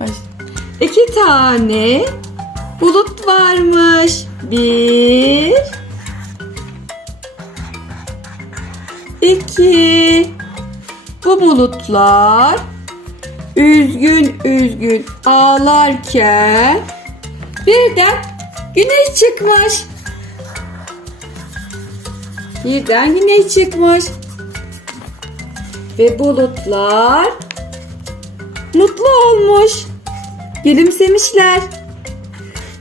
Baş. İki tane bulut varmış. Bir. iki. Bu bulutlar üzgün üzgün ağlarken birden güneş çıkmış. Birden güneş çıkmış. Ve bulutlar mutlu olmuş. Gülümsemişler.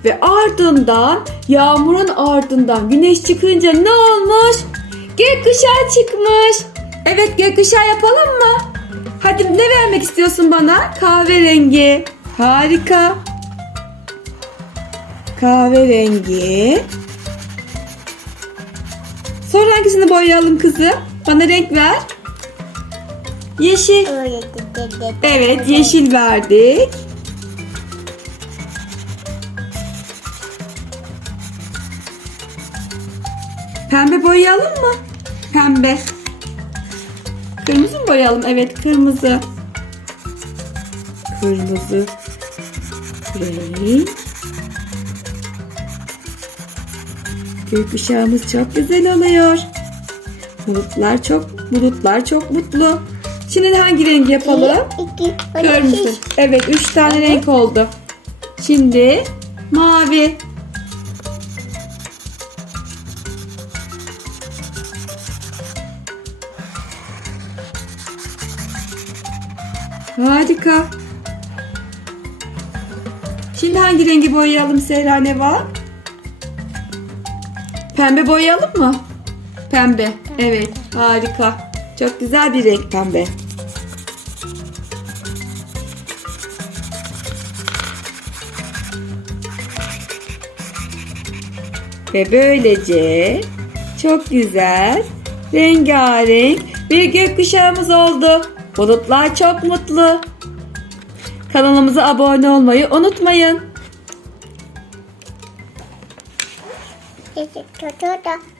Ve ardından yağmurun ardından güneş çıkınca ne olmuş? Gökkuşağı çıkmış. Evet gökkuşağı yapalım mı? Hadi ne vermek istiyorsun bana? Kahverengi. Harika. Kahverengi. Sonra hangisini boyayalım kızım? Bana renk ver. Yeşil. Evet yeşil verdik. Pembe boyayalım mı? Pembe. Kırmızı mı boyayalım? Evet kırmızı. Kırmızı. Renk. Gökkuşağımız çok güzel oluyor. Bulutlar çok bulutlar çok mutlu. Şimdi hangi rengi yapalım? İki. Kırmızı. Evet, üç tane renk oldu. Şimdi mavi. Harika. Şimdi hangi rengi boyayalım Sehra Neva? Pembe boyayalım mı? Pembe. Evet, harika. Çok güzel bir renk pembe. Ve böylece çok güzel, rengarenk bir gökkuşağımız oldu. Bulutlar çok mutlu. Kanalımıza abone olmayı unutmayın. Çocuğu da